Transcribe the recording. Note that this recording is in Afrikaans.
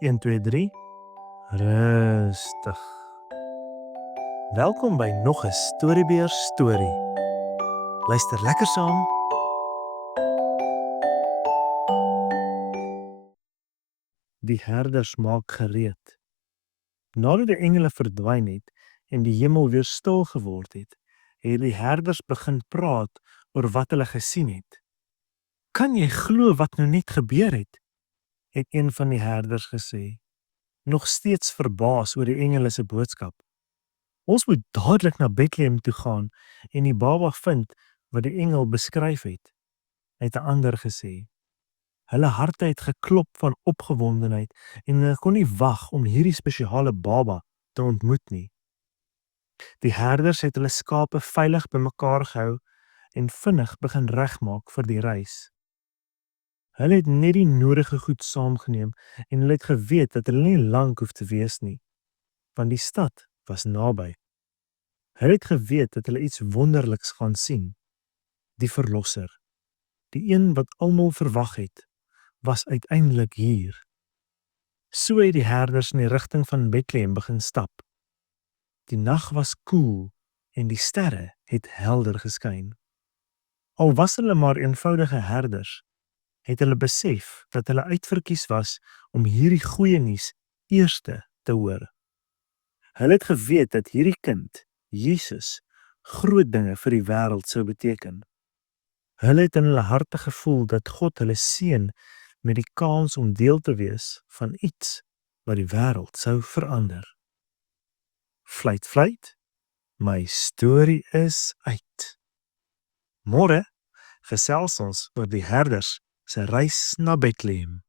1, 2, 3. Rustig. Welkom by nog 'n Storybeer storie. Luister lekker saam. Die herders maak gereed. Nadat die engele verdwyn het en die hemel weer stil geword het die herders begin praat oor wat hulle gesien het. "Kan jy glo wat nou net gebeur het een van die herders gesê, nog steeds verbaas oor die engele se boodskap. "Ons moet dadelik na Bethlehem toe gaan en die baba vind wat die engel beskryf het 'n ander gesê. Hulle harte het geklop van opgewondenheid en hulle kon nie wag om hierdie spesiale baba te ontmoet nie. Die herders het hulle skape veilig bymekaar gehou en vinnig begin regmaak vir die reis. Hulle het net die nodige goed saamgeneem en hulle het geweet dat hulle nie lank hoef te wees nie, want die stad was naby. Hulle het geweet dat hulle iets wonderliks gaan sien. Die verlosser, die een wat almal verwag het, was uiteindelik hier. So het die herders in die rigting van Bethlehem begin stap. Die nag was koel en die sterre het helder geskyn. Al was hulle maar eenvoudige herders, het hulle besef dat hulle uitverkies was om hierdie goeie nuus eerste te hoor. Hulle het geweet dat hierdie kind, Jesus, groot dinge vir die wêreld sou beteken. Hulle het in hulle harte gevoel dat God hulle seën met die kans om deel te wees van iets wat die wêreld sou verander. Fluit, fluit, my storie is uit. Môre gesels ons oor die herders se reis na Bethlehem.